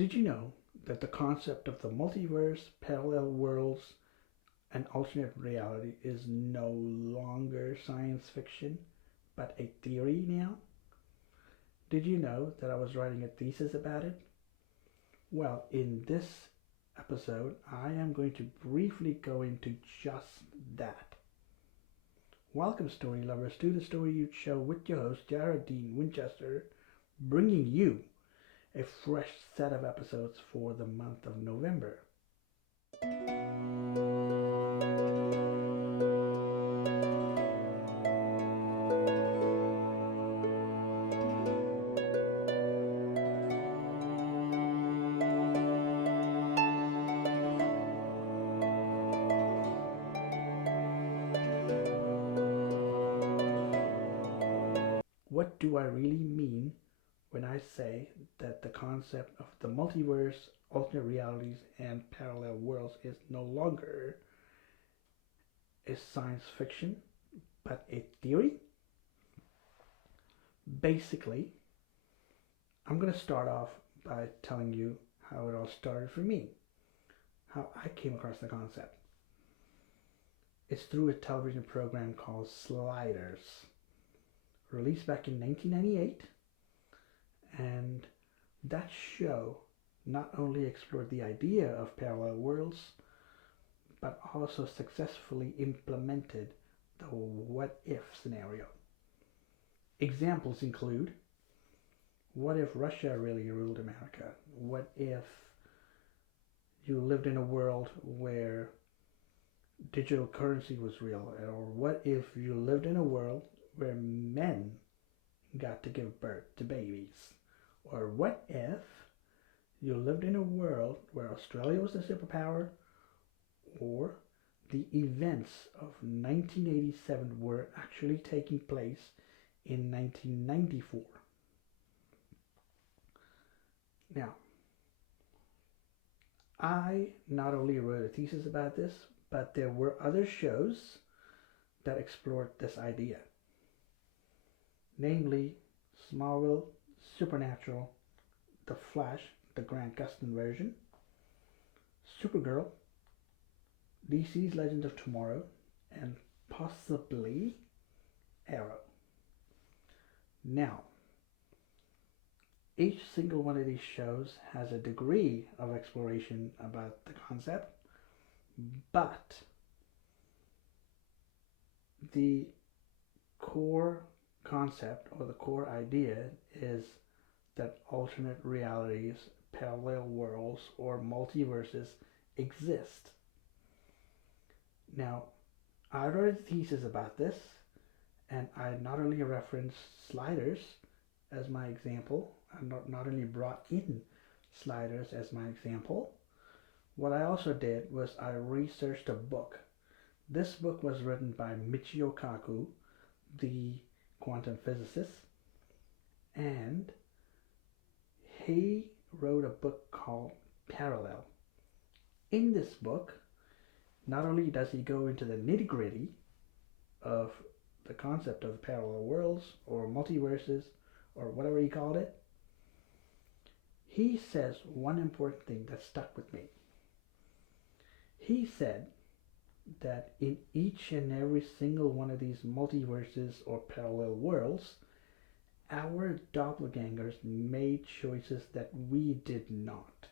Did you know that the concept of the multiverse, parallel worlds, and alternate reality is no longer science fiction, but a theory now? Did you know that I was writing a thesis about it? Well, in this episode, I am going to briefly go into just that. Welcome, story lovers, to the Story Youth Show with your host, Jared Dean Winchester, bringing you a fresh set of episodes for the month of November. What do I really mean when I say that the concept of the multiverse, alternate realities, and parallel worlds is no longer a science fiction but a theory? Basically, I'm going to start off by telling you how it all started for me, how I came across the concept. It's through a television program called Sliders, released back in 1998, and that show not only explored the idea of parallel worlds, but also successfully implemented the what if scenario. Examples include, what if Russia really ruled America? What if you lived in a world where digital currency was real? Or what if you lived in a world where men got to give birth to babies? Or what if you lived in a world where Australia was the superpower, or the events of 1987 were actually taking place in 1994? Now, I not only wrote a thesis about this, but there were other shows that explored this idea, namely Smallville, Supernatural, The Flash, the Grant Gustin version, Supergirl, DC's Legends of Tomorrow, and possibly Arrow. Now, each single one of these shows has a degree of exploration about the concept, but the core concept or the core idea is that alternate realities, parallel worlds, or multiverses exist. Now, I wrote a thesis about this, and I not only referenced Sliders as my example, I not only brought in Sliders as my example, what I also did was I researched a book. This book was written by Michio Kaku, the quantum physicist, and he wrote a book called Parallel. In this book, not only does he go into the nitty-gritty of the concept of parallel worlds or multiverses or whatever he called it, he says one important thing that stuck with me. He said that in each and every single one of these multiverses or parallel worlds, our doppelgangers made choices that we did not.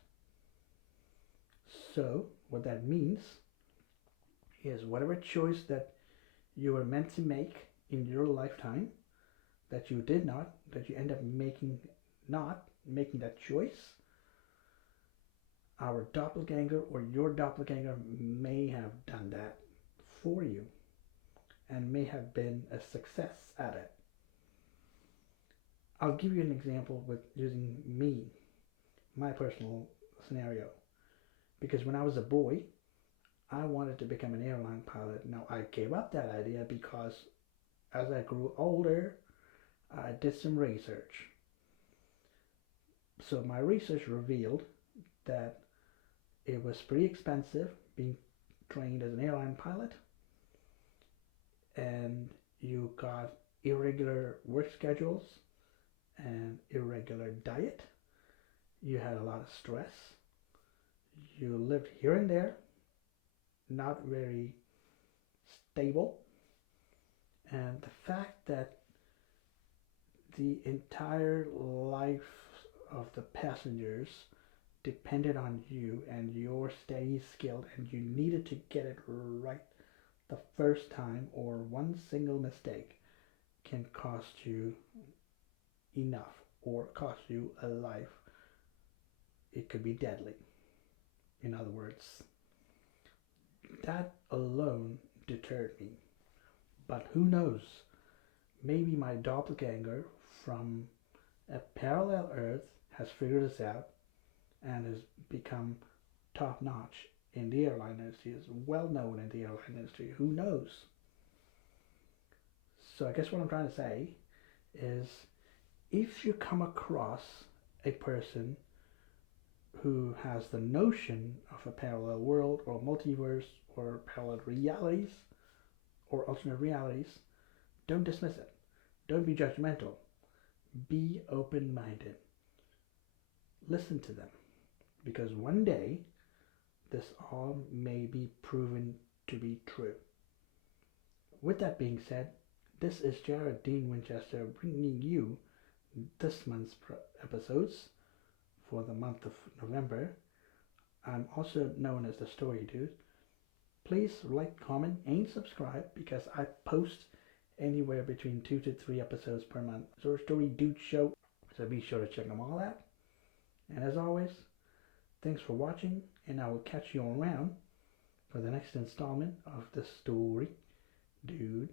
So, what that means is whatever choice that you were meant to make in your lifetime that you did not, that you end up not making that choice, our doppelganger or your doppelganger may have done that for you and may have been a success at it. I'll give you an example with using me, my personal scenario. Because when I was a boy, I wanted to become an airline pilot. Now, I gave up that idea because as I grew older, I did some research. So my research revealed that it was pretty expensive being trained as an airline pilot, and you got irregular work schedules and irregular diet. You had a lot of stress. You lived here and there, not very stable. And the fact that the entire life of the passengers depended on you and your steady skill, and you needed to get it right the first time, or one single mistake can cost you enough or cost you a life. It could be deadly. In other words, that alone deterred me. But who knows? Maybe my doppelganger from a parallel Earth has figured this out and has become top notch in the airline industry, is well known in the airline industry. Who knows? So I guess what I'm trying to say is, if you come across a person who has the notion of a parallel world or multiverse or parallel realities or alternate realities, don't dismiss it. Don't be judgmental. Be open-minded. Listen to them, because one day this all may be proven to be true. With that being said, this is Jared Dean Winchester bringing you this month's episodes for the month of November. I'm also known as the Story Dude. Please like, comment, and subscribe, because I post anywhere between 2 to 3 episodes per month. So Story Dude Show. So be sure to check them all out. And as always, thanks for watching, and I will catch you around for the next installment of the Story Dude.